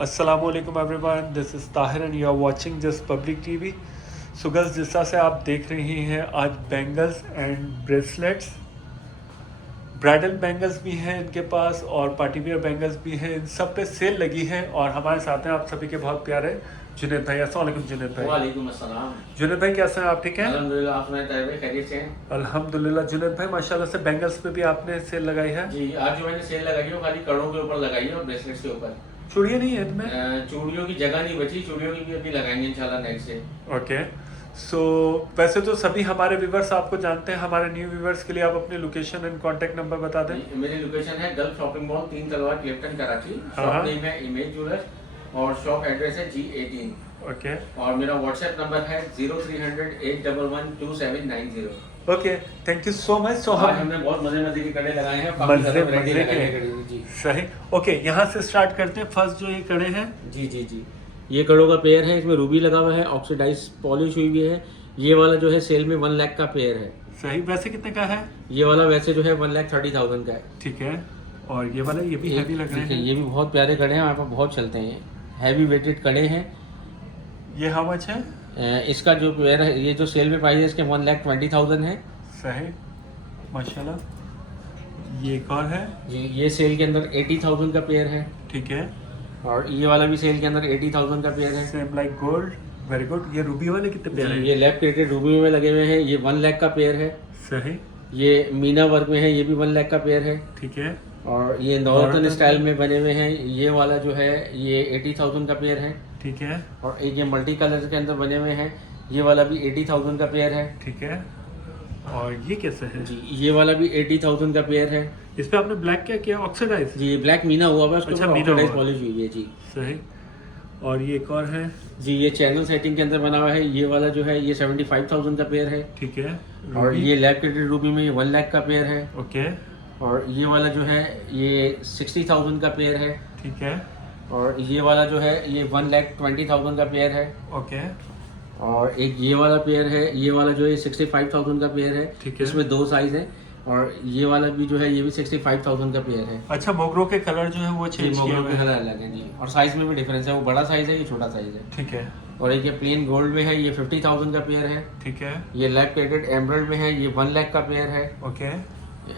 अस्सलामुअलैकुम everyone, this is Tahir and you are watching just public TV. So girls, जिस तरह से आप देख रही हैं आज bangles and bracelets, bridal bangles भी हैं इनके पास और पार्टी वियर बैंगल्स भी हैं। इन सब पे सेल लगी है और हमारे साथ हैं आप सभी के बहुत प्यारे जुनेद भाई। अस्सलाम वालेकुम जुनेद भाई। वालेकुम अस्सलाम। जुनेद भाई कैसे हैं आप? ठीक हैं अल्हम्दुलिल्लाह, आप सुनाए तैयब खैरियत से हैं? अल्हम्दुलिल्लाह। जुनेद भाई माशाल्लाह से बैंगल्स पे भी आपने सेल लगाई है। जी, आज जो मैंने सेल लगाई है वो खाली कड़ों के ऊपर लगाई है और ब्रेसलेट्स के ऊपर। चूड़ियाँ नहीं है इनमें? चूड़ियों की जगह नहीं बची, चूड़ियों की भी अभी लगाएंगे इंशाल्लाह नेक्स्ट से। ओके। सो वैसे तो सभी हमारे व्यूवर्स आपको जानते हैं, हमारे न्यू व्यूवर्स के लिए आप अपनी लोकेशन एंड कांटेक्ट नंबर बता दें। मेरी लोकेशन है गल्फ शॉपिंग मॉल, 3 तलवार, क्लिफ्टन, कराची। हाँ। शॉप नेम है इमेज ज्वेलर्स और शॉप एड्रेस है G18। ओके और मेरा व्हाट्सएप नंबर है 0300 811 2790। Okay, thank you so much. So आज हमने बहुत मजे के कड़े लगाए हैं, काफी मजे सारे वैरायटी मजे लगाई है के कड़े की। जी सही। ओके, यहाँ से स्टार्ट करते हैं। फर्स्ट जो ये कड़े हैं, जी जी जी, ये कड़ों का पेयर है, इसमें रूबी लगा हुआ है, ऑक्सीडाइज पॉलिश हुई हुई है। ये वाला जो है सेल में 1 लाख का पेयर है। सही। वैसे कितने का है? ये वाला वैसे जो है 1,30,000 का है। ठीक है। और ये वाला, ये भी हैवी लग रहे हैं। ये भी बहुत प्यारे कड़े हैं, हमारे पास बहुत चलते हैं, हैवी वेटेड कड़े हैं। ये हाउ मच है? इसका जो पेयर है, ये जो सेल में प्राइस है इसके 1,20,000 है। सही माशाल्लाह। ये एक और है जी, ये सेल के अंदर 80,000 का पेयर है। ठीक है। और ये वाला भी सेल के अंदर 80,000 का पेयर है। Same like gold, very good. ये रूबी वाले कितने प्यारे हैं? ये लैब प्लेटेड रूबी में लगे हुए हैं, ये 1 लाख का पेयर है। सही। ये मीना वर्क में है, ये भी 1 लाख का पेयर है। ठीक है। और ये नवरत्न स्टाइल में बने हुए हैं, ये वाला जो है ये 80,000 का पेयर है। ठीक है। और एक ये मल्टी कलर के अंदर बने हुए हैं, ये वाला भी 80,000 का पेयर है। ठीक है। और ये कैसे है? जी, ये वाला भी 80,000 का पेयर है। इस पे आपने ब्लैक क्या किया? ऑक्सीडाइज? जी, ये ब्लैक मीना हुआ है, उसके अच्छा, ऊपर मीना ऑक्सीडाइज हुआ। पॉलिश हुई है। जी सही। और ये एक और है। जी, ये चैनल सेटिंग के अंदर बना हुआ है, ये वाला जो है ये 75,000 का पेयर है। ठीक है। और ये लैब प्लेटेड रूबी में ये 1 लाख का पेयर है। ओके। और ये वाला जो है ये 60,000 का पेयर है। ठीक है। और ये वाला जो है ये 1,20,000 का पेयर है। ओके। और एक ये वाला पेयर है, ये वाला जो है 65,000 का पेयर है। ठीक है। इसमें 2 साइज है। और ये वाला भी जो है ये भी 65,000 का पेयर है। अच्छा, मोगरों के कलर जो है वो जी, चेंज किए मोगरों हुए के हैं। कलर अलग है जी, और साइज में भी डिफरेंस है, वो बड़ा साइज है, ये छोटा साइज है। ठीक है। और एक ये प्लेन गोल्ड में है, ये 50,000 का पेयर है। ठीक है। ये लैब प्लेटेड एमराल्ड में है, ये 1 लाख का पेयर है। ओके।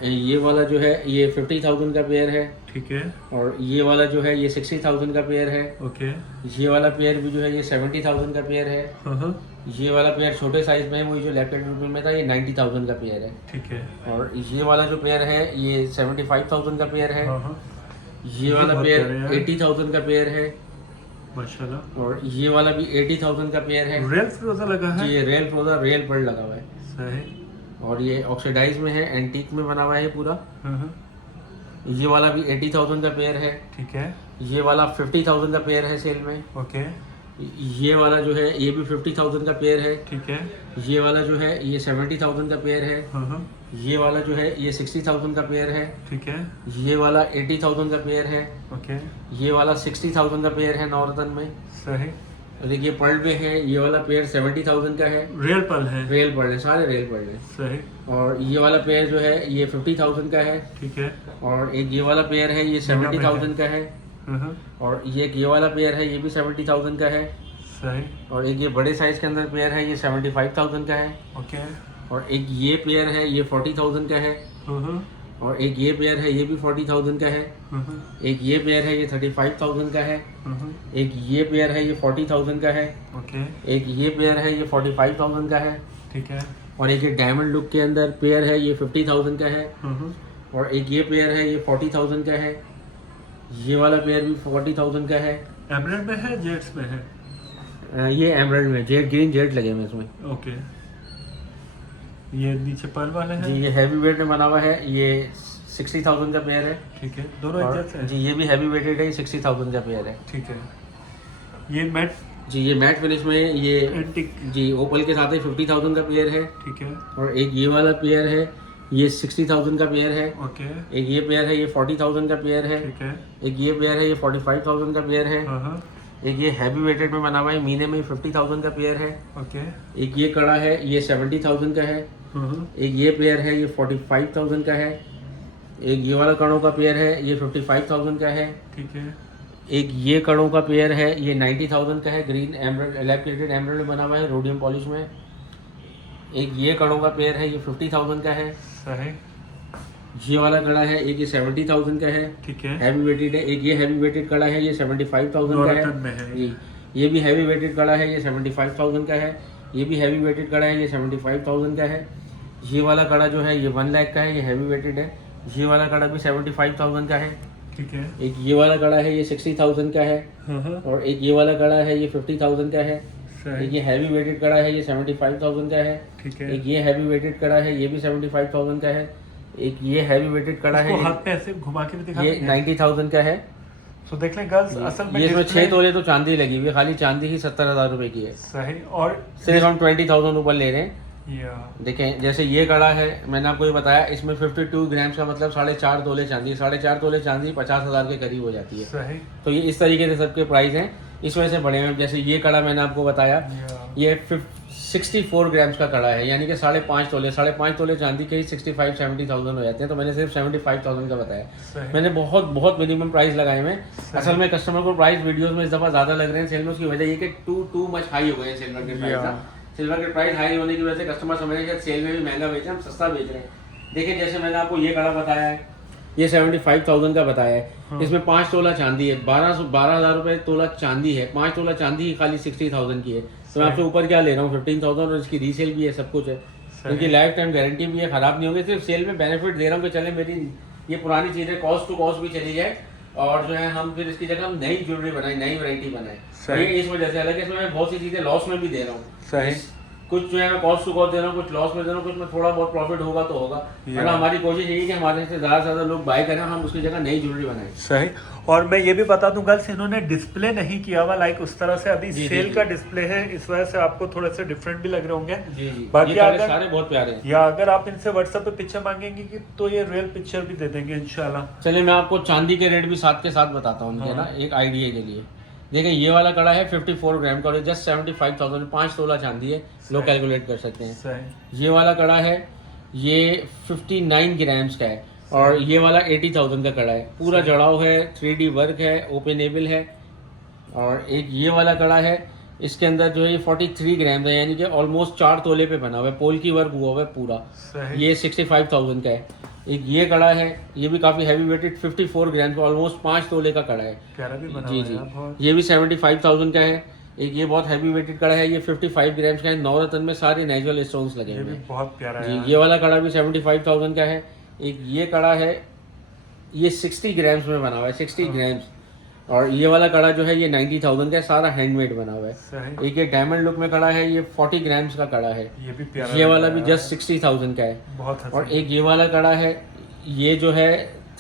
ये वाला जो है ये 50,000 का पेयर है। ठीक है। और ये वाला जो है ये 60,000 का पेयर है। ओके। ये वाला पेयर भी जो है ये 70,000 का पेयर है। हाँ। ये वाला पेयर छोटे साइज में है, वही जो लेफ्ट हैंड में था, ये 90,000 का पेयर है। ठीक है। और और ये वाला जो पेयर है ये 75,000 का पेयर है। हाँ। ये वाला बहुत पेयर प्यारे हैं। 80,000 का पेयर है। माशाल्लाह। और ये वाला भी 80,000 का पेयर है। रियल फ्रोजा लगा है। ये रियल फ्रोजा रियल पर्ल लगा हुआ है। सही। और ये ऑक्सीडाइज में है, एंटीक में बना हुआ है पूरा। हाँ। ये वाला भी 80,000 का पेयर है। ठीक है। ये वाला 50,000 का पेयर है सेल में। ओके। ये वाला जो है ये भी 50,000 का पेयर है। ठीक है। ये वाला जो है ये 70,000 का पेयर है। हाँ। ये वाला जो है ये 60,000 का पेयर है। ठीक है। ये वाला 80,000 का पेयर है। ओके। ये वाला 60,000 का पेयर है नवरत्न में। सही। और देखिए पर्ल में है, ये वाला पेयर 70,000 का है। रियल पल है। रियल पर्ल है, सारे रियल पर्ल है। सही। और ये वाला पेयर जो है ये 50,000 का है। ठीक है। और एक ये वाला पेयर है ये 70,000 का है। हाँ। और ये वाला पेयर है ये भी 70,000 का है। सही। और एक ये बड़े साइज के अंदर पेयर है ये 75,000 का है। ओके। और एक ये पेयर है ये 40,000 का है। हाँ। और एक ये पेयर है ये भी 40,000 का है। हाँ। एक ये पेयर है ये 35,000 का है। हाँ। एक ये पेयर है ये 40,000 का है। ओके। एक ये पेयर है ये 45,000 का है। ठीक है। और एक ये डायमंड लुक के अंदर पेयर है ये 50,000 का है। हाँ। और एक ये पेयर है ये 40,000 का है। ये वाला पेयर भी 40,000 का है। एमराल्ड में है, जेट्स में है? ये एमराल्ड में जेड ग्रीन जेड लगे हुए हैं इसमें। ओके। ये नीचे पर्ल वाले हैं? जी, ये हैवी वेट में बना हुआ है, ये 60,000 का पेयर है। ठीक है। दोनों और एडजस्ट है? जी, ये भी हैवी वेटेड है, ये 60,000 का पेयर है। ठीक है। ये मैट जी, ये मैट फिनिश में है, ये एंटिक? जी ओपल के साथ ही 50,000 का पेयर है। ठीक है। और एक ये वाला पेयर है ये 60,000 का पेयर है। ओके। एक ये पेयर है ये 40,000 का पेयर है। ठीक है। एक ये पेयर है ये 45,000 का पेयर है। हाँ। एक ये हैवी वेटेड में बना हुआ है, मीने में 50,000 का पेयर है। ओके। एक ये कड़ा है ये 70,000 का है। हाँ। एक ये पेयर है ये 45,000 का है। एक ये वाला कड़ों का पेयर है ये 55,000 का है। ठीक है। एक ये कड़ों का पेयर है, ये 90,000 का है, ग्रीन एमरल्ड लैपिडेटेड एमरल्ड में बना हुआ है, रोडियम पॉलिश में। एक ये कड़ों का पेयर है, ये 50,000 का है। सही। ये वाला कड़ा है, एक ये 70,000 का है, ठीक है। हैवी वेटेड है। एक ये हैवी वेटेड कड़ा है, ये 75,000 का नवरत्न में है है। जी। ये भी हैवी वेटेड कड़ा है, ये 75,000 का है। ये भी हैवी वेटेड कड़ा है, ये 75,000 का है। ये वाला कड़ा जो है ये 1 लाख का है, ये हैवी वेटेड है। ये वाला कड़ा भी 75,000 का है। ठीक है। एक ये वाला कड़ा है, ये 60,000 का है। हाँ। और एक ये वाला कड़ा है, ये 50,000 का है। सही। एक ये हैवी वेटेड कड़ा है, ये 75,000 का है। ठीक है। एक ये हैवी वेटेड कड़ा है, ये भी 75,000 का है। एक ये हैवी वेटेड कड़ा है, इसको हाथ पे ऐसे घुमा के भी दिखा ये देंगे? 90,000 का है। तो देख लें गर्ल्स, असल में ये इसमें display- 6 तोले तो चांदी लगी हुई है, खाली चांदी ही 70,000 रुपए की है। सही। और सिर्फ हम 20,000 ऊपर ले रहे हैं। या देखें, जैसे ये कड़ा है, मैंने आपको ये बताया, इसमें 52 ग्राम्स का मतलब 4.5 तोले चांदी। 4.5 तोले चांदी 50,000 के करीब हो जाती है। सही। तो ये इस तरीके से सबके प्राइस हैं। इस वजह से बड़े हैं। जैसे ये कड़ा मैंने आपको बताया, या ये 64 ग्राम्स का कड़ा है, यानी कि 5.5 तोले। 5.5 तोले चांदी के ही 65-70,000 हो जाते हैं। तो मैंने सिर्फ 75,000 का बताया। सही। मैंने बहुत बहुत मिनिमम प्राइस लगाए हैं। असल में कस्टमर को प्राइस वीडियोस में इस दफ़ा ज़्यादा लग रहे हैं सेल में। उसकी वजह ये कि टू मच हाई हो गए हैं सिल्वर के प्राइस ना। सिल्वर के प्राइस हाई होने की वजह से कस्टमर समझ रहे हैं सेल में भी महंगा बेच रहे हैं, हम सस्ता बेच रहे हैं। देखिए, जैसे मैंने आपको ये कड़ा बताया है, ये 75,000 का बताया है। हाँ। इसमें 5 तोला चांदी है, 12,000 रुपए तोला चांदी है। 5 तोला चांदी ही खाली 60,000 की है। तो मैं आपसे ऊपर क्या ले रहा हूँ, 15,000, और इसकी रीसेल भी है, सब कुछ है। इनकी लाइफ टाइम गारंटी भी है, खराब नहीं होगी। सिर्फ सेल में बेनिफिट दे रहा हूँ कि चले मेरी ये पुरानी चीज़ें कॉस्ट टू कॉस्ट भी चली जाए, और जो है हम फिर इसकी जगह हम नई ज्वेलरी बनाए, नई वैरायटी बनाए। सही। ये इस वजह से अलग है, इसमें मैं बहुत सी चीज़ें लॉस में भी दे रहा हूँ। सही। कुछ जो है मैं कॉस्ट टू कॉस्ट दे रहा हूँ, कुछ लॉस में दे रहा हूँ, कुछ में थोड़ा बहुत प्रॉफिट होगा तो होगा। वरना हमारी कोशिश यही है कि हमारे से ज़्यादा लोग बाय करें, हम उसकी जगह नई ज्वेलरी बनाएं। सही। और मैं ये भी बता दूं गर्ल्स, इन्होंने डिस्प्ले नहीं किया हुआ लाइक उस तरह से। अभी जी, सेल जी, का डिस्प्ले है, इस वजह से आपको थोड़े से डिफरेंट भी लग रहे होंगे। जी जी। बाकी ये कलर अगर सारे बहुत प्यारे हैं। या अगर आप इनसे व्हाट्सएप पे पिक्चर मांगेंगे कि तो ये रियल पिक्चर भी दे देंगे इंशाल्लाह। चलिए, मैं आपको चांदी के रेट भी साथ के साथ बताता हूँ उनके हाँ। ना, एक आइडिया के लिए। देखिए, ये वाला कड़ा है 54 ग्राम का, और जस्ट 75,000, 5 तोला चांदी है। लोग कैलकुलेट कर सकते हैं। सही। ये वाला कड़ा है, ये 59 ग्राम्स का है। और ये वाला 80,000 का कड़ा है। पूरा जड़ाव है, 3D वर्क है, ओपनेबल है। और एक ये वाला कड़ा है, इसके अंदर जो है ये 43 ग्राम है, यानी कि ऑलमोस्ट 4 तोले पे बना हुआ है, पोल की वर्क हुआ हुआ है पूरा। सही। ये 65,000 का है। एक ये कड़ा है, ये भी काफ़ी हैवी वेटेड, 54 ग्राम का, ऑलमोस्ट 5 तोले का कड़ा है। प्यारा भी बना जी हुआ है जी। यार, बहुत। ये भी 75,000 का है। एक ये बहुत हैवी वेटेड कड़ा है, ये 55 ग्राम्स का है। नवरत्न में सारे नेचुरल स्टोन्स लगे ये हुए भी हैं। बहुत प्यारा है जी, यार। ये वाला कड़ा भी 75,000 का है। एक ये कड़ा है, ये 60 ग्राम्स में बना हुआ है, 60 ग्राम्स। और ये वाला कड़ा जो है ये 90,000 का है, सारा हैंडमेड बना हुआ है। सही। एक ये डायमंड लुक में कड़ा है, ये 40 ग्राम्स का कड़ा है। ये भी प्यारा ये लग वाला रहा भी है जस्ट 60,000 का है। यार, बहुत हंसी। और एक ये वाला कड़ा है, ये जो है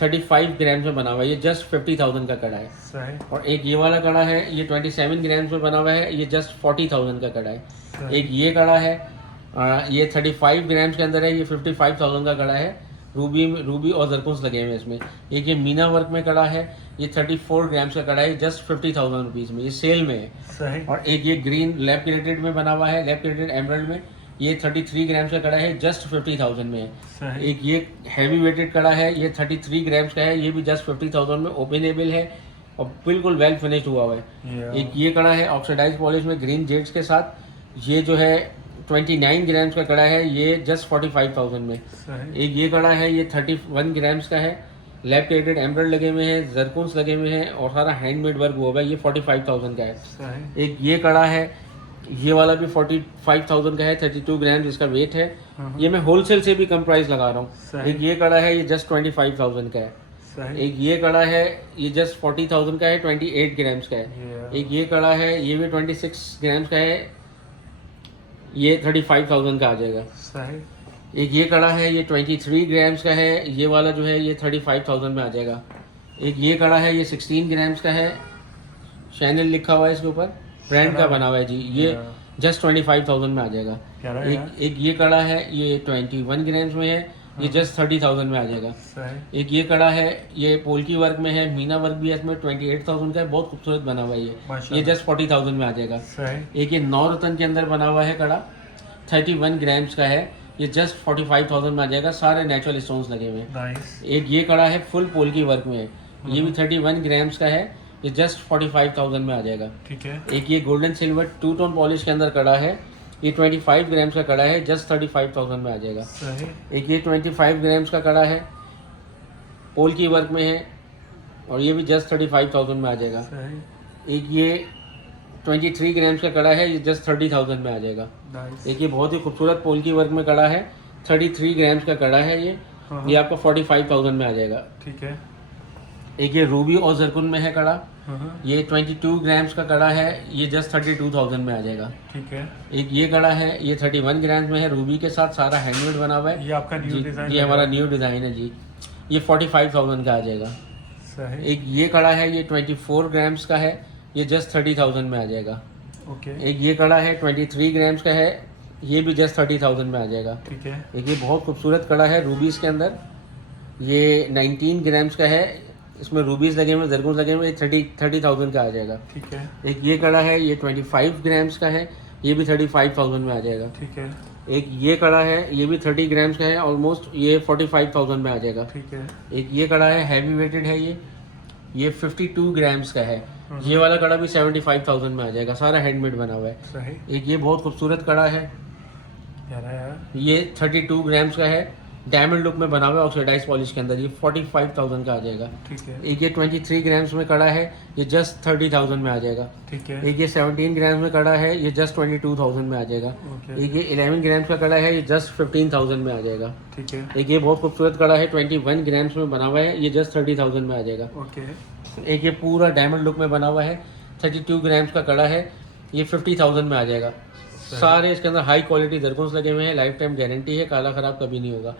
35 ग्राम्स में बना हुआ है, ये जस्ट 50,000 का कड़ा है। सही। और एक ये वाला कड़ा है, ये 27 ग्राम्स में बना हुआ है, ये जस्ट 40,000 का कड़ा है। सही। एक ये कड़ा है, ये 35 ग्राम्स के अंदर है, ये 55,000 का कड़ा है। रूबी और जरकुंस लगे हुए हैं इसमें। एक ये मीना वर्क में कड़ा है, ये 34 ग्राम्स का कड़ा है, जस्ट 50,000 रुपीज़ में, ये सेल में है। सही। और एक ये ग्रीन लैप क्रिएटेड में बना हुआ है, लैप क्रिएटेड एमरल्ड में, ये 33 ग्राम्स का कड़ा है, जस्ट 50,000 में है। सही। एक ये हैवी वेटेड कड़ा है, ये 33 ग्राम्स का है, ये भी जस्ट 50,000 में ओपनेबल है और बिल्कुल वेल फिनिश्ड हुआ हुआ है। या। एक ये कड़ा है ऑक्सीडाइज पॉलिश में ग्रीन जेड्स के साथ, ये जो है 29 ग्राम्स का कड़ा है, ये जस्ट 45,000 में। सही। एक ये कड़ा है, ये 31 ग्राम्स का है, लैप क्रिएटेड एमरल्ड लगे हुए हैं, जरकुंस लगे हुए हैं और सारा हैंडमेड वर्क हुआ हुआ है, ये 45,000 का है। सही। एक ये कड़ा है, ये वाला भी 45,000 का है, 32 ग्राम इसका वेट है। ये मैं होलसेल से भी कम प्राइस लगा रहा हूँ। सही। एक ये कड़ा है, ये जस्ट 25,000 का है। सही। एक ये कड़ा है, ये जस्ट 40,000 का है, 28 ग्राम्स का है। या। एक ये कड़ा है, ये भी 26 ग्राम्स का है, ये 35,000 का आ जाएगा। सही। एक ये कड़ा है, ये 23 ग्राम्स का है, ये वाला जो है ये 35,000 में आ जाएगा। एक ये कड़ा है, ये 16 ग्राम्स का है, शैनल लिखा हुआ है इसके ऊपर, ब्रांड का बना हुआ है जी, ये जस्ट 25,000 में आ जाएगा। प्यारा है यार। एक ये कड़ा है, ये 21 ग्राम्स में है, ये जस्ट 30,000 में आ जाएगा। सही। एक ये कड़ा है, ये पोल्की वर्क में है, मीना वर्क भी है इसमें, 28,000 का है, बहुत खूबसूरत बना हुआ है ये माशाल्लाह। जस्ट 40,000 में आ जाएगा। सही। एक ये नवरत्न के अंदर बना हुआ है कड़ा, 31 ग्राम्स का है, ये जस्ट 45,000 में आ जाएगा, सारे नेचुरल स्टोन्स लगे हुए हैं। नाइस। एक ये कड़ा है, फुल पोल्की वर्क में है, ये भी 31 ग्राम्स का है ये जस्ट 45,000 में आ जाएगा। ठीक है। एक ये गोल्डन सिल्वर 2 टोन पॉलिश के अंदर कड़ा है, ये 25 ग्राम्स का कड़ा है, जस्ट 35,000 में आ जाएगा। सही। एक ये 25 ग्राम्स का कड़ा है, पोल की वर्क में है, और ये भी जस्ट 35,000 में आ जाएगा। सही। एक ये 23 ग्राम्स का कड़ा है, ये जस्ट 30,000 में आ जाएगा। नाइस। एक ये बहुत ही खूबसूरत पोल की वर्क में कड़ा है, 33 ग्राम्स का कड़ा है, ये आपका 45,000 में आ जाएगा। ठीक है। एक ये रूबी और जरकुन में है कड़ा, हाँ। ये 22 ग्राम्स का कड़ा है, ये जस्ट 32,000 में आ जाएगा। ठीक है। एक ये कड़ा है, ये 31 ग्राम्स में है, रूबी के साथ, सारा हैंडमेड बना हुआ है। ये आपका न्यू डिजाइन? ये हमारा न्यू डिज़ाइन है जी, ये 45,000 का आ जाएगा। सही। एक ये कड़ा है, ये 24 ग्राम्स का है, ये जस्ट 30,000 में आ जाएगा। ओके। एक ये कड़ा है 23 ग्राम्स का है, ये भी जस्ट 30,000 में आ जाएगा। ठीक है। एक ये बहुत खूबसूरत कड़ा है रूबीज़ के अंदर, ये 19 ग्राम्स का है, इसमें रूबीज़ लगे हुए, जरगुन लगे हुए, 30,000 का आ जाएगा। ठीक है। एक ये कड़ा है, ये 25 ग्राम्स का है, ये भी 35,000 में आ जाएगा। ठीक है। एक ये कड़ा है, ये भी 30 ग्राम्स का है, ऑलमोस्ट ये 45,000 में आ जाएगा। ठीक है। एक ये कड़ा है, हैवी वेटेड है, ये 52 ग्राम्स का है, ये वाला कड़ा भी 75,000 में आ जाएगा, सारा हैंडमेड बना हुआ है। सही। एक ये बहुत खूबसूरत कड़ा है, प्यारा यार। ये 32 ग्राम्स का है, डायमंड लुक में बना हुआ है ऑक्सीडाइज पॉलिश के अंदर, ये 45,000 का आ जाएगा। ठीक है। एक ये 23 ग्राम्स में कड़ा है, ये जस्ट 30,000 में आ जाएगा। ठीक है। एक ये 17 ग्राम्स में कड़ा है, ये जस्ट 22,000 में आ जाएगा। ओके। एक ये 11 ग्राम्स का कड़ा है, ये जस्ट 15,000 में आ जाएगा। ठीक है। एक ये बहुत खूबसूरत कड़ा है, 21 ग्राम्स में बना हुआ है, ये जस्ट 30,000 में आ जाएगा। ओके। एक ये पूरा डायमंड लुक में बना हुआ है, 32 ग्राम्स का कड़ा है, ये 50,000 में आ जाएगा। सारे इसके अंदर हाई क्वालिटी जरकुन्स लगे हुए हैं, लाइफ टाइम गारंटी है, काला खराब कभी नहीं होगा।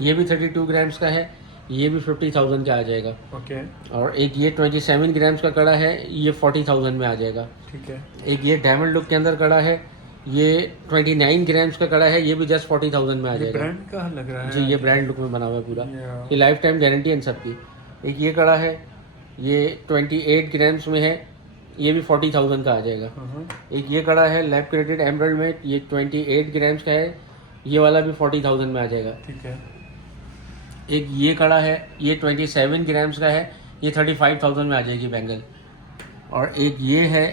ये भी 32 ग्राम्स का है, ये भी 50,000 का आ जाएगा। ओके। और एक ये 27 ग्राम्स का कड़ा है, ये 40,000 में आ जाएगा। ठीक है। एक ये डायमंड लुक के अंदर कड़ा है, ये 29 ग्राम्स का कड़ा है, ये भी जस्ट 40,000 में आ ये जाएगा। ब्रांड का लग रहा है जी, ये ब्रांड लुक में बना हुआ है पूरा, Yeah. ये लाइफ टाइम गारंटी है इन सबकी। एक ये कड़ा है, ये 28 ग्राम्स में है, ये भी 40,000 का आ जाएगा। एक ये कड़ा है लैब क्रेडिट एमरल्ड में, ये 28 ग्राम्स का है, ये वाला भी 40,000 में आ जाएगा। ठीक है। एक ये कड़ा है, ये 27 ग्राम्स का है, ये 35,000 में आ जाएगी बैंगल। और एक ये है,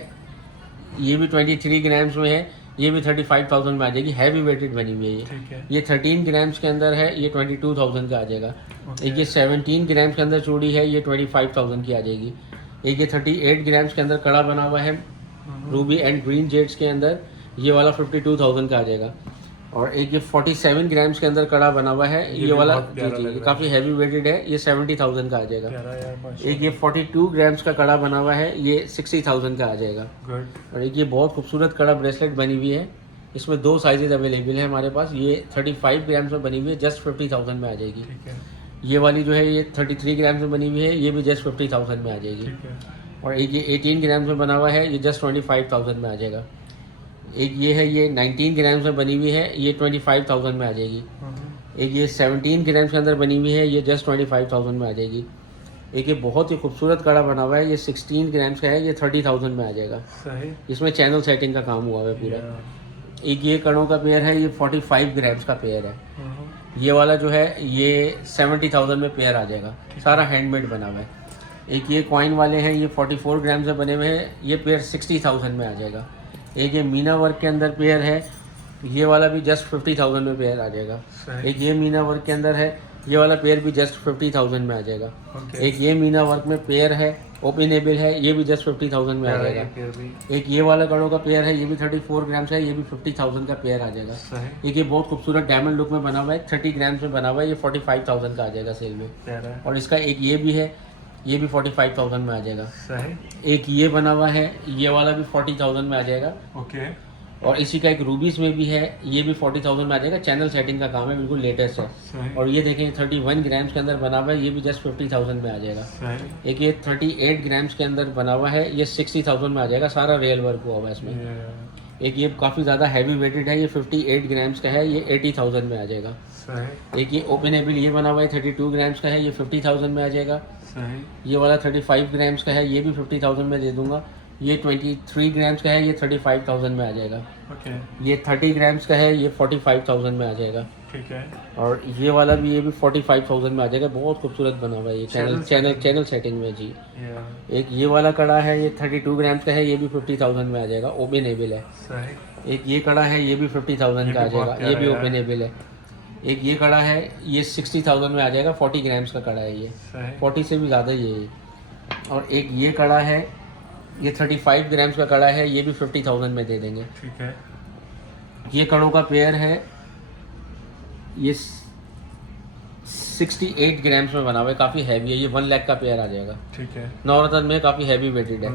ये भी 23 ग्राम्स में है, ये भी 35,000 में आ जाएगी, हैवी वेटेड बनी हुई है ये। ठीक है। ये 13 ग्राम्स के अंदर है, ये 22,000 का आ जाएगा। ओके। एक ये 17 ग्राम्स के अंदर चूड़ी है, ये 25,000 की आ जाएगी। एक ये 38 ग्राम्स के अंदर कड़ा बना हुआ है रूबी एंड ग्रीन जेड्स के अंदर, ये वाला 52,000 का आ जाएगा। और एक ये 47 ग्राम्स के अंदर कड़ा बना हुआ है, ये ये भी वाला बहुत प्यारा लग जी रहा जी है। काफ़ी हैवी वेटेड है, ये 70,000 का आ जाएगा। प्यारा यार, माशाल्लाह। एक ये 42 ग्राम्स का कड़ा बना हुआ है, ये 60,000 का आ जाएगा। गुड। और एक ये बहुत खूबसूरत कड़ा ब्रेसलेट बनी हुई है, इसमें 2 साइजेज अवेलेबल है हमारे पास, ये 35 ग्राम्स में बनी हुई है, जस्ट 50,000 में आ जाएगी। ठीक है। ये वाली जो है ये 33 ग्राम्स में बनी हुई है, ये भी जस्ट 50,000 में आ जाएगी। ठीक है। और एक ये 18 ग्राम्स में बना हुआ है, ये जस्ट 25,000 में आ जाएगा। एक ये है, ये 19 ग्राम्स में बनी हुई है, ये 25,000 में आ जाएगी। एक ये 17 ग्राम्स के अंदर बनी हुई है, ये जस्ट 25,000 में आ जाएगी। एक ये बहुत ही खूबसूरत कड़ा बना हुआ है, ये 16 ग्राम्स का है, ये 30,000 में आ जाएगा। सही। इसमें चैनल सेटिंग का काम हुआ है पूरा। एक ये कड़ों का पेयर है, ये 45 ग्राम्स का पेयर है, ये वाला जो है ये 70,000 में पेयर आ जाएगा, सारा हैंडमेड बना हुआ है। एक ये कॉइन वाले हैं, ये 44 ग्राम से बने हुए हैं, ये पेयर 60,000 में आ जाएगा। एक ये मीना वर्क के अंदर पेयर है, ये वाला भी जस्ट 50,000 में पेयर आ जाएगा। सही। एक ये मीना वर्क के अंदर है, ये वाला पेयर भी जस्ट 50,000 में आ जाएगा। ओके। एक ये मीना वर्क में पेयर है, ओपनेबल है, ये भी जस्ट 50,000 में आ प्यारा जाएगा। ये पेयर भी। एक ये वाला कड़ों का पेयर है, ये भी 34 ग्राम्स है, ये भी 50,000 का पेयर आ जाएगा। सही। एक ये बहुत खूबसूरत डायमंड लुक में बना हुआ है, 30 ग्राम्स में बना हुआ है, ये 45,000 का आ जाएगा सेल में। प्यारा। और इसका एक ये भी है, ये भी 45,000 में आ जाएगा। सही। एक ये बना हुआ है, ये वाला भी 40,000 में आ जाएगा। ओके। और इसी का एक रूबीज में भी है, ये भी 40,000 में आ जाएगा। चैनल सेटिंग का काम है, बिल्कुल लेटेस्ट है। सही। और ये देखें 31 ग्राम्स के अंदर बना हुआ है, ये भी जस्ट 50,000 में आ जाएगा। सही। एक ये 38 ग्राम्स के अंदर बना हुआ है, ये 60,000 में आ जाएगा, सारा रियल वर्क हुआ हुआ है इसमें। एक ये काफ़ी ज़्यादा हैवी वेटेड है, ये 58 ग्राम्स का है, ये 80,000 में आ जाएगा। सही। एक ये ओपनेबल ये बना हुआ है, 32 ग्राम्स का है, ये 50,000 में आ जाएगा। सही। ये वाला 35 ग्राम्स का है, ये भी 50,000 में दे दूंगा। ये 23 ग्राम्स का है, ये 35,000 में आ जाएगा। ओके। ये 30 ग्राम्स का है, ये 45,000 में आ जाएगा। ठीक है। और ये वाला भी, ये भी 45,000 में आ जाएगा। बहुत खूबसूरत बना हुआ है ये, चैनल सेटिंग में जी। या एक ये वाला कड़ा है, ये 32 ग्राम्स का है, ये भी 50,000 में आ जाएगा, ओपनेबल है। सही। एक ये कड़ा है, ये भी 50,000 का आ भी बहुत जाएगा, ये भी प्यारा है। ओपनेबल है। एक ये कड़ा है, ये 60,000 में आ जाएगा, 40 ग्राम्स का कड़ा है ये, सही। 40 से भी ज़्यादा ये है। और एक ये कड़ा है, ये 35 ग्राम्स का कड़ा है, ये भी 50,000 में दे देंगे। ठीक है। ये कड़ों का पेयर है, ये 68 ग्राम्स में बना हुआ है, काफ़ी हैवी है, ये 1 लाख का पेयर आ जाएगा। ठीक है। नवरत्न में काफ़ी हैवी वेटेड है।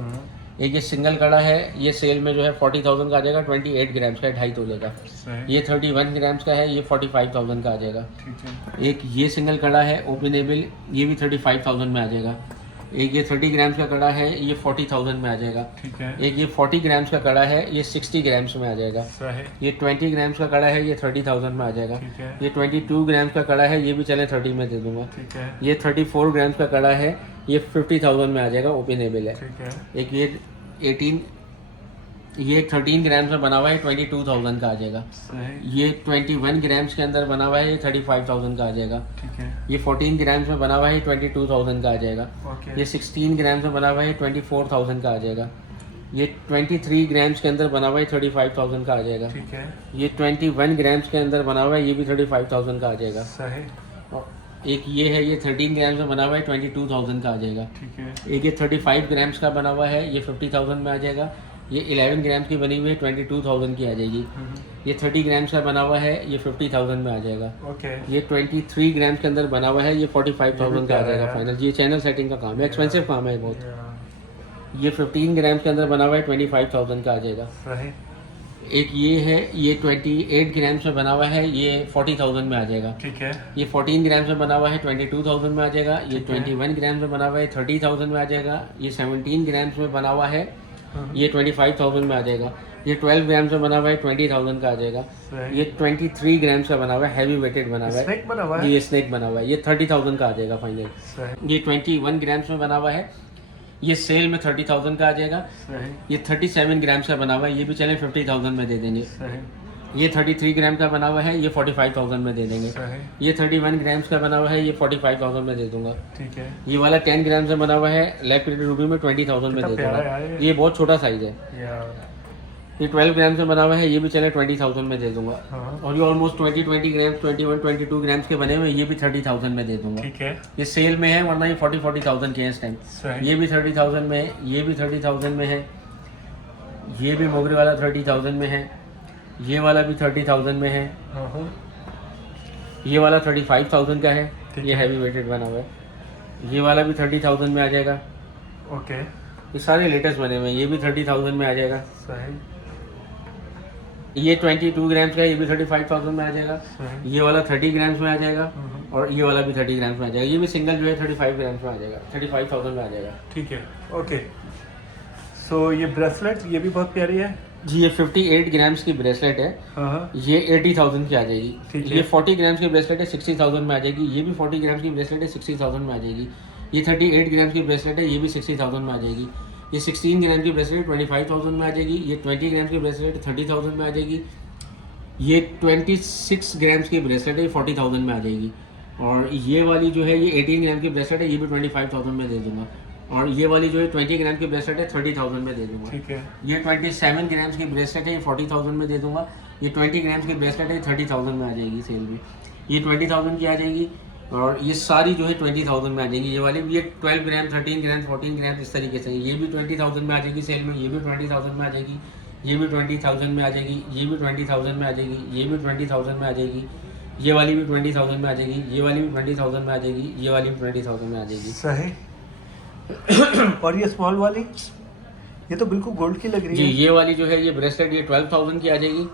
एक ये सिंगल कड़ा है, ये सेल में जो है 40,000 का आ जाएगा, 28 ग्राम्स का है, 2.5 तोले का। सही। ये 31 ग्राम्स का है, ये 45,000 का आ जाएगा। ठीक है। एक ये सिंगल कड़ा है ओपनेबल, ये भी 35,000 में आ जाएगा। एक ये 30 ग्राम्स का कड़ा है, ये 40,000 में आ जाएगा। ठीक है। एक ये 40 ग्राम्स का कड़ा है, ये 60 ग्राम्स में आ जाएगा। सही। ये 20 ग्राम्स का कड़ा है, ये 30,000 में आ जाएगा। ठीक है। ये 22 ग्राम्स का कड़ा है, ये भी चले 30 में दे दूंगा। ठीक है। ये 34 ग्राम्स का कड़ा है, ये 50,000 में आ जाएगा, ओपनेबल है। ठीक है। एक ये 13 ग्राम्स में बना हुआ है, 22,000 का आ जाएगा। सही। ये 21 ग्राम्स के अंदर बना हुआ है, ये 35,000 का आ जाएगा। ठीक है। ये 14 ग्राम्स में बना हुआ है, 22,000 का आ जाएगा। ओके। ये 16 ग्राम्स में बना हुआ है, 24,000 का आ जाएगा। ये 23 ग्राम्स के अंदर बना हुआ है, 35,000 का आ जाएगा। ठीक है। ये 21 ग्राम्स के अंदर बना हुआ है, ये भी 35,000 का आ जाएगा। सही। और एक ये है, ये 13 ग्राम्स में बना हुआ है, 22,000 का आ जाएगा। ठीक है। एक ये 35 ग्राम्स का बना हुआ है, ये 50,000 में आ जाएगा। ये 11 ग्राम्स की बनी हुई है, 22,000 की आ जाएगी। ये 30 ग्राम्स का बना हुआ है, ये 50,000 में आ जाएगा। ओके। ये 23 ग्राम्स के अंदर बना हुआ है, ये 45,000 का आ जाएगा है। फाइनल। ये चैनल सेटिंग का काम है, एक्सपेंसिव काम है बहुत। या ये 15 ग्राम्स के अंदर बना हुआ है, 25,000 का आ जाएगा। सही। एक ये है, ये 28 ग्राम्स में बना हुआ है, ये 40,000 में आ जाएगा। ठीक है। ये 14 ग्राम्स में बना हुआ है, 22,000 में आ जाएगा। ये ठीक है। 21 ग्राम्स में बना हुआ है, 30,000 में आ जाएगा। ये 17 ग्राम्स में बना हुआ है, ये 25,000 में आ जाएगा। ये 12 ग्राम्स में बना हुआ है, 20,000 का आ जाएगा। सही। ये 23 ग्राम्स का बना हुआ है, हैवी वेटेड बना हुआ है। स्नेक बना हुआ है। ये स्नेक बना हुआ है, ये 30,000 का आ जाएगा फाइनल। सही। ये 21 ग्राम्स में बना हुआ है, ये सेल में 30,000 का आ जाएगा। सही। ये 37 ग्राम्स का बना हुआ है, ये भी चले 50,000 में दे देंगे। सही। ये 33 ग्राम का बना हुआ है, ये 45,000 में दे देंगे। सही। ये 31 ग्राम्स का बना हुआ है, ये 45,000 में दे दूंगा। ठीक है। ये वाला 10 ग्राम से बना हुआ है, लैक प्लेटेड रूबी में 20,000 में कितना दे प्यारा दूंगा। है यार ये बहुत छोटा साइज है। या ये 12 ग्राम से बना हुआ है, ये भी चले 20,000 में दे दूंगा। हाँ। और ये ऑलमोस्ट 20 ग्राम्स, 22 ग्राम्स के बने हुए, ये भी 30,000 में दे दूंगा। ठीक है। ये सेल में है, वरना ये 40,000 के हैं इस टाइम। सही। ये भी 30,000 में है, ये भी 30,000 में है। ये भी मोगरे वाला 30,000 में है। ये वाला भी 30,000 में है। हाँ। ये वाला 35,000 का है, ठीक ये है। हैवी वेटेड बना हुआ है। ये वाला भी 30,000 में आ जाएगा। ओके। ये सारे लेटेस्ट बने हुए हैं, ये भी 30,000 में आ जाएगा। सही। ये 22 ग्राम्स का है, ये भी 35,000 में आ जाएगा। सही। ये वाला 30 ग्राम्स में आ जाएगा। हम्म। और ये वाला भी 30 ग्राम्स में आ जाएगा। ये भी सिंगल जो है 35 ग्राम्स में आ जाएगा, 35,000 में आ जाएगा। ठीक है। ओके। सो ये ब्रेसलेट ये भी बहुत प्यारी है। जी ये 58 ग्राम्स की ब्रेसलेट है, हाँ। ये 80,000 की आ जाएगी। ठीक है। ये 40 ग्राम्स की ब्रेसलेट है, 60,000 में आ जाएगी। ये भी 40 ग्राम्स की ब्रेसलेट है, 60,000 में आ जाएगी। ये 38 ग्राम्स की ब्रेसलेट है, ये भी 60,000 में आ जाएगी। ये 16 ग्राम की ब्रेसलेट 25,000 में आ जाएगी। ये 20 ग्राम्स की ब्रेसलेट 30,000 में आ जाएगी। ये 26 ग्राम्स की ब्रेसलेट है, 40,000 में आ जाएगी। और ये वाली जो है, ये 18 ग्राम की ब्रेसलेट है, ये भी 25,000 में दे दूंगा। और ये वाली जो है 20 ग्राम की ब्रेसलेट है, 30,000 में दे दूंगा। ठीक है। ये 27 ग्राम्स की ब्रेसलेट है, ये 40,000 में दे दूंगा। ये 20 ग्राम्स की ब्रेसलेट है, 30,000 में आ जाएगी सेल में। ये 20,000 की आ जाएगी। और ये सारी जो है 20,000 में आ जाएगी। ये वाली भी, ये 12 ग्राम, 13 ग्राम, 14 ग्राम इस तरीके से। ये भी 20,000 में आ जाएगी सेल में। ये भी 20,000 में आ जाएगी। ये भी 20,000 में आ जाएगी। ये भी 20,000 में आ जाएगी। ये भी 20,000 में आ जाएगी। ये वाली भी 20,000 में आ जाएगी। ये वाली भी 20,000 में आ जाएगी। ये वाली भी 20,000 में आ जाएगी। सही। और ये स्मॉल वाली, ये तो बिल्कुल गोल्ड की लग रही जी है। ये वाली जो है, ये ब्रेसलेट ये 12,000 की आ जाएगी।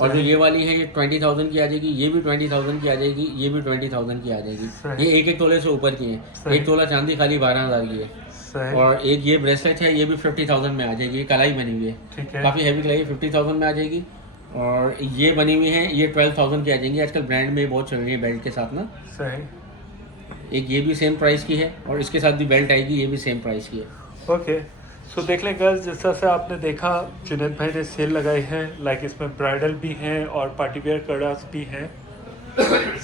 और जो ये वाली है, ये 20,000 की आ जाएगी। ये भी 20,000 की आ जाएगी। ये भी 20,000 की आ जाएगी। सही। ये एक तोले से ऊपर की है। सही। 1 तोला चांदी खाली 12,000 की है। सही। और एक ये ब्रेसलेट है, ये भी 50,000 में आ जाएगी। ये कलाई बनी हुई है, ठीक है। काफ़ी हैवी कलाई, 50,000 में आ जाएगी। और ये बनी हुई है, ये 12,000 की आ जाएंगी। आजकल ब्रांड में बहुत चल रही है बेल्ट के साथ ना। सही। एक ये भी सेम प्राइस की है, और इसके साथ भी बेल्ट आएगी, ये भी सेम प्राइस की है। ओके। सो देख लें गर्ल्स, जिस तरह से आपने देखा जुनैद भाई ने सेल लगाई है, लाइक इसमें ब्राइडल भी हैं और पार्टी वेयर कड़ास भी हैं।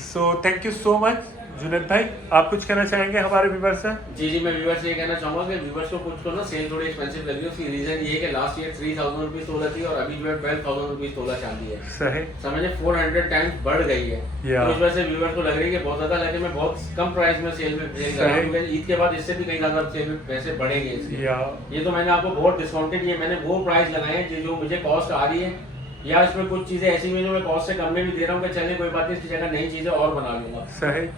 So thank you so much Junaid भाई, आप कुछ कहना चाहेंगे हमारे व्यूअर्स से? जी जी, मैं व्यूअर्स से ये कहना चाहूँगा कि व्यूअर्स को कुछ को ना सेल थोड़ी एक्सपेंसिव लगी है। उसकी रीज़न ये है कि लास्ट ईयर 3000 रुपीज़ तोला थी और अभी जो है 12,000 रुपीज़ तोला चांदी है। सही। समझे 400 टाइम्स बढ़ गई है। या। तो इस वजह से व्यूअर्स को लग रही है कि बहुत ज़्यादा, लेकिन मैं बहुत कम प्राइस में सेल में सेल कर रहा हूँ, क्योंकि ईद के बाद इससे भी कहीं ज़्यादा सेल में पैसे बढ़ेंगे इसके। या ये तो मैंने आपको बहुत डिस्काउंटेड, ये मैंने वो प्राइस लगाए हैं जो मुझे कॉस्ट आ रही है, या इसमें कुछ चीज़ें ऐसी भी हैं जो मैं कॉस्ट से कम में भी दे रहा हूँ कि चलिए कोई बात नहीं, इसकी जगह नई चीज़ें और बना लूँगा। सही।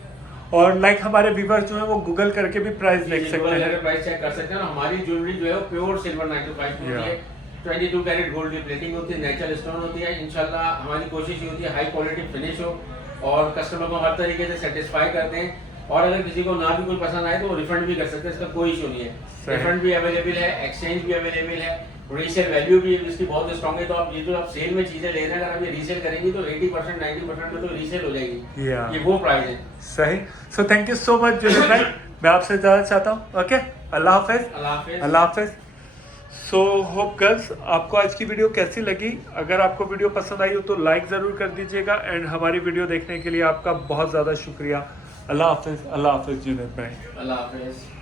और लाइक हमारे व्यूअर्स जो है वो गूगल करके भी प्राइस देख सकते हैं, प्राइस चेक कर सकते हैं। और हमारी ज्वेलरी जो है वो प्योर सिल्वर 95 होती है, 22 कैरेट गोल्ड की प्लेटिंग होती है, नेचुरल स्टोन होती है। इंशाल्लाह हमारी कोशिश ये होती है हाई क्वालिटी फिनिश हो और कस्टमर को हर तरीके से सेटिस्फाई करते हैं। और अगर किसी को ना भी कोई पसंद आए तो वो रिफंड भी कर सकते हैं, इसका कोई इशू नहीं है। रिफंड भी अवेलेबल है, एक्सचेंज भी अवेलेबल है, रीसेल वैल्यू भी इसकी बहुत स्ट्रॉन्ग है। तो आप ये जो आप सेल में चीजें ले रहे हैं, अगर आप ये रीसेल करेंगी तो 80% 90% में तो रीसेल हो जाएगी। ये वो प्राइस है। सही। So thank you so much Junaid भाई, मैं आपसे ज़्यादा चाहता हूँ। ओके, अल्लाह हाफिज। अल्लाह हाफिज। अल्लाह हाफिज। सो होप गर्ल्स, आपको आज की वीडियो कैसी लगी? अगर आपको वीडियो पसंद आई हो तो लाइक ज़रूर कर दीजिएगा, एंड हमारी वीडियो देखने के लिए आपका बहुत ज़्यादा शुक्रिया। अल्लाह हाफिज। अल्लाह हाफिज जुनेद भाई। अल्लाह हाफिज।